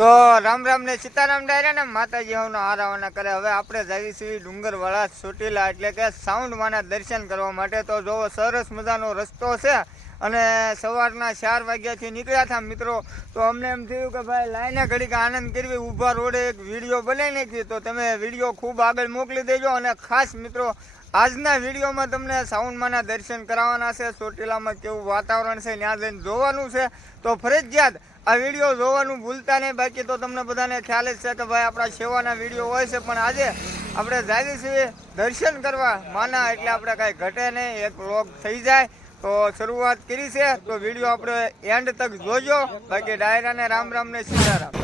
તો રામ રામ ને સીતારામ ડાયરા ને માતાજી હવનો આરાવના કરે. હવે આપણે જઈએ છીએ ડુંગરવાળા ચોટીલા, એટલે કે સાઉન્ડ માના દર્શન કરવા માટે. તો જોવો સરસ મજાનો રસ્તો છે અને સવારના ચાર વાગ્યાથી નીકળ્યા હતા મિત્રો, તો અમને એમ થયું કે ભાઈ લાઈને ઘડીક આનંદ કરવી, ઊભા રોડે એક વીડિયો બનાવી નાખી તો તમે વીડિયો ખૂબ આગળ મોકલી દેજો. અને ખાસ મિત્રો આજના વિડીયોમાં તમને સાઉન્ડમાંના દર્શન કરાવવાના છે. ચોટીલામાં કેવું વાતાવરણ છે, ત્યાં જઈને જોવાનું છે. તો ફરજિયાત આ વીડિયો જોવાનું ભૂલતા નહીં. બાકી તો તમને બધાને ખ્યાલ જ છે કે ભાઈ આપણા સેવાના વીડિયો હોય છે, પણ આજે આપણે જાવી છીએ દર્શન કરવા. માના એટલે આપણે કાંઈ ઘટે નહીં, એક રોગ થઈ જાય. તો શરૂઆત કરી છે. તો વીડિયો આપણે એન્ડ તક જોજો. બાકી ડાયરાને રામ રામને સીતારામ.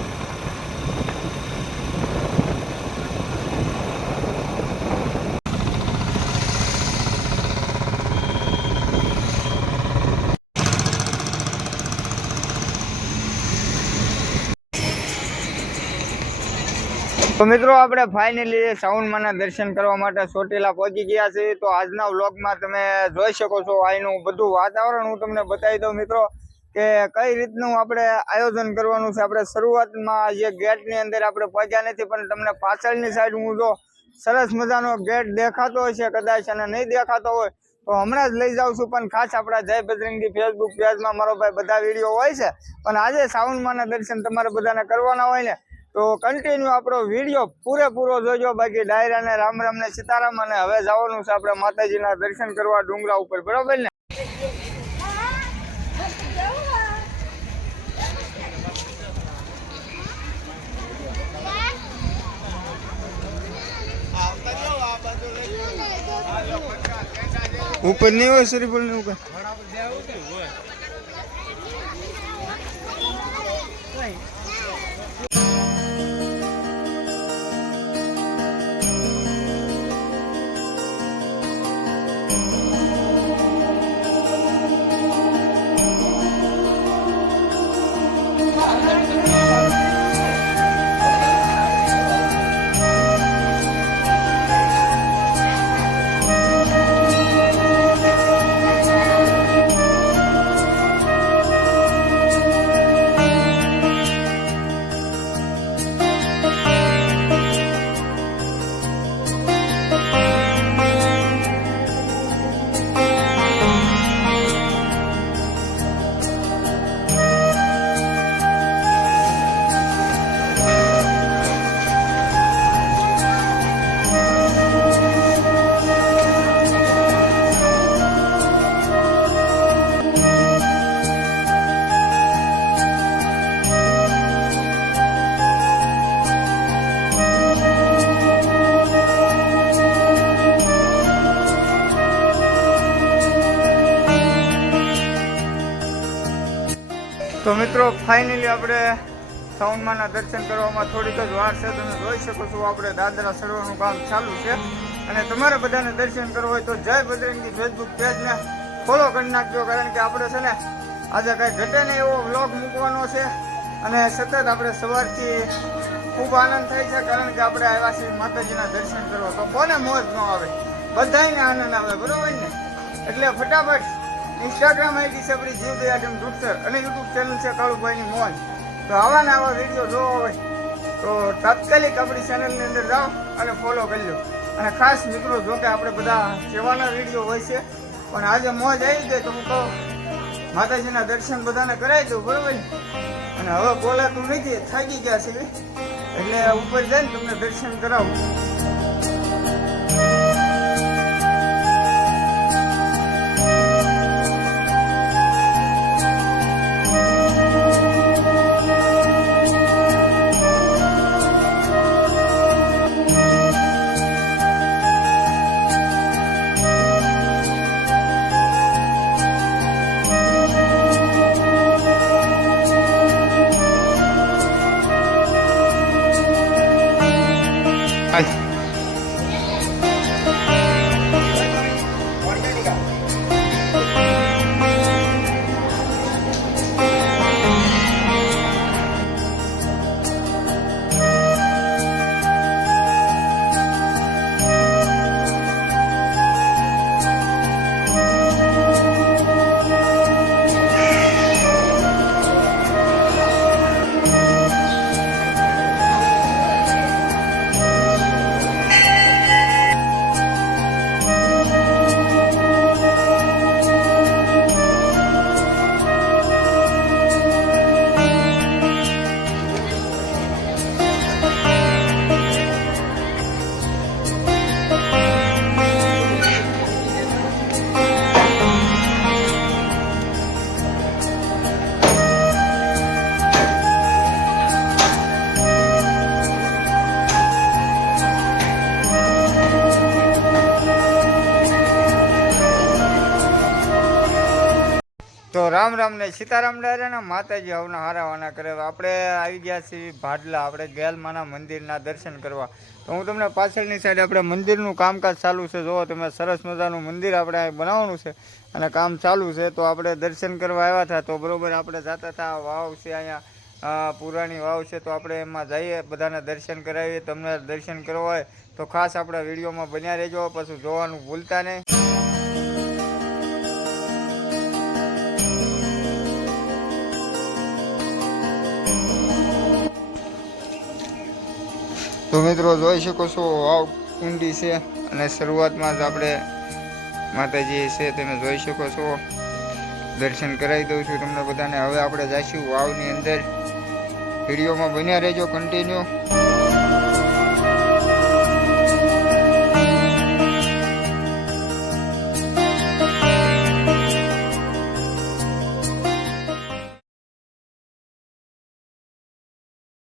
તો મિત્રો, આપણે ફાઇનલી સાઉન્ડમાંના દર્શન કરવા માટે ચોટીલા પહોંચી ગયા છીએ. તો આજના વ્લોગમાં તમે જોઈ શકો છો અહીંનું બધું વાતાવરણ. હું તમને બતાવી દઉં મિત્રો કે કઈ રીતનું આપણે આયોજન કરવાનું છે. આપણે શરૂઆતમાં જે ગેટની અંદર આપણે પહોંચ્યા નથી, પણ તમને પાછળની સાઈડ હું જો સરસ મજાનો ગેટ દેખાતો હોય છે કદાચ અને નહીં દેખાતો હોય, તો હમણાં જ લઈ જાઉં છું. પણ ખાસ આપણા જય બજરંગી ફેસબુક પેજમાં મારો ભાઈ બધા વીડિયો હોય છે. પણ આજે સાઉન્ડમાંના દર્શન તમારે બધાને કરવાના હોય ને તો કન્ટિન્યુ આપણો વીડિયો પૂરેપૂરો જોજો. બાકી ડાયરા ને રામ રામ ને સીતારામ અને હવે જવાનું છે આપણે માતાજીના દર્શન કરવા ડુંગરા ઉપર. બરોબર ને? ઉપર નહીં હોય શ્રીફળ ને ઉપર તો મિત્રો ફાઇનલી આપણે સાઉન્ડમાંના દર્શન કરવામાં થોડીક જ વાર છે. તમે જોઈ શકો છો આપણે દાદરા ચડવાનું કામ ચાલુ છે. અને તમારે બધાને દર્શન કરવું હોય તો જય બજરંગી ફેસબુક પેજને ફોલો કરી નાખજો. કારણ કે આપણે છે ને, આજે કાંઈ ઘટે નહીં એવો વ્લોગ મૂકવાનો છે. અને સતત આપણે સવારથી ખૂબ આનંદ થાય છે, કારણ કે આપણે આવ્યા છીએ માતાજીના દર્શન કરવા. તો કોને મોજ ન આવે? બધાને આનંદ આવે, બરોબર ને? એટલે ફટાફટ ઇન્સ્ટાગ્રામ આઈડી છે આપણી જીવ દયાડમ ડુક્સર અને યુટ્યુબ ચેનલ છે કાળુભાઈની મોજ. તો આવા ને આવા વીડિયો જોવા હોય તો તાત્કાલિક આપણી ચેનલની અંદર જાઓ અને ફોલો કરી લો. અને ખાસ મિત્રો, જો કે આપણે બધા સેવાના વીડિયો હોય છે, પણ આજે મોજ આવી ગઈ તો હું કહું, માતાજીના દર્શન બધાને કરાવી દઉં, બરોબર અને હવે બોલાતું નથી, થાકી ગયા છે. એટલે ઉપર જઈને તમને દર્શન કરાવું. રામ રામ ને સીતારામ ડાયરા માતાજી હવના હારાવાના કરે આપણે આવી ગયા છીએ ભાડલા. આપણે ગેલમાના મંદિરના દર્શન કરવા. તો હું તમને પાછળની સાઈડ આપણે મંદિરનું કામકાજ ચાલુ છે. જુઓ તમે, સરસ મજાનું મંદિર આપણે અહીં બનાવવાનું છે અને કામ ચાલુ છે. તો આપણે દર્શન કરવા આવ્યા હતા. તો બરોબર આપણે જતા હતા. વાવ છે અહીંયા. પુરાણી વાવ છે. તો આપણે એમાં જઈએ, બધાને દર્શન કરાવીએ. તમને દર્શન કરવા હોય તો ખાસ આપણા વિડીયોમાં બન્યા રહેજો. પછી જોવાનું ભૂલતા નહીં. તો મિત્રો જોઈ શકો છો વાવ કુંડી છે અને શરૂઆતમાં જ આપણે માતાજી છે તમે જોઈ શકો છો. દર્શન કરાવી દઉં છું તમને બધાને. હવે આપણે જઈશું વાવની અંદર. વિડીયોમાં બન્યા રહેજો કન્ટિન્યુ